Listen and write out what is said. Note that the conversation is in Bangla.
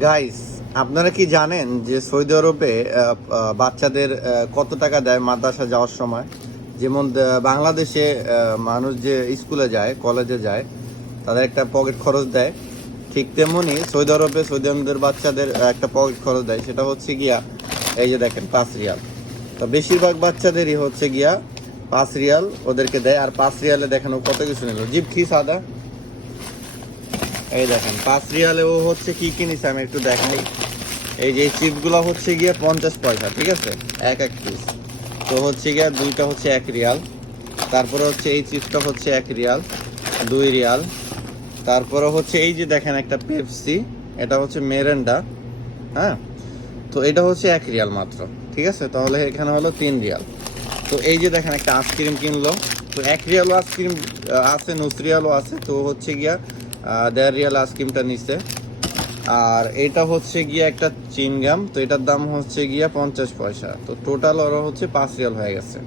গাইস, আপনারা কি জানেন যে সৌদি আরবে বাচ্চাদের কত টাকা দেয় মাদ্রাসা যাওয়ার সময়? যেমন বাংলাদেশে মানুষ যে স্কুলে যায়, কলেজে যায়, তাদের একটা পকেট খরচ দেয়। ঠিক তেমনি সৌদি আরবে সৌদি আরবের বাচ্চাদের একটা পকেট খরচ দেয়, সেটা হচ্ছে গিয়া এই যে দেখেন 5 রিয়াল। তো বেশিরভাগ বাচ্চাদেরই হচ্ছে গিয়া 5 রিয়াল ওদেরকে দেয়। আর 5 রিয়ালে দেখেন ও কত কিছু নিল, জিপ কি সাদা। এই দেখেন 5 রিয়ালে ও হচ্ছে কি কিনেছে আমি একটু দেখাই। এই যে চিপসগুলো হচ্ছে গিয়ে 50 পয়সা, ঠিক আছে, এক এক পিস। তো হচ্ছে গিয়ে দুইটা হচ্ছে 1 রিয়াল। তারপরে হচ্ছে এই চিপসটা হচ্ছে 1 রিয়াল, 2 রিয়াল। তারপরে হচ্ছে এই যে দেখেন একটা পেপসি, এটা হচ্ছে মেরেন্ডা। হ্যাঁ, তো এটা হচ্ছে 1 রিয়াল মাত্র, ঠিক আছে। তাহলে এখানে হলো 3 রিয়াল। তো এই যে দেখেন একটা আইসক্রিম কিনলো, তো 1 রিয়ালও আইসক্রিম আছে, 9 রিয়ালও আছে। তো হচ্ছে গিয়া 1.5 রিয়াল আইসক্রিমটা নিছে। আর এটা হচ্ছে গিয়া একটা চিনগাম, তো এটার দাম হচ্ছে গিয়া 50 পয়সা। তো টোটাল ওরা হচ্ছে 5 রিয়াল হয়ে গেছে।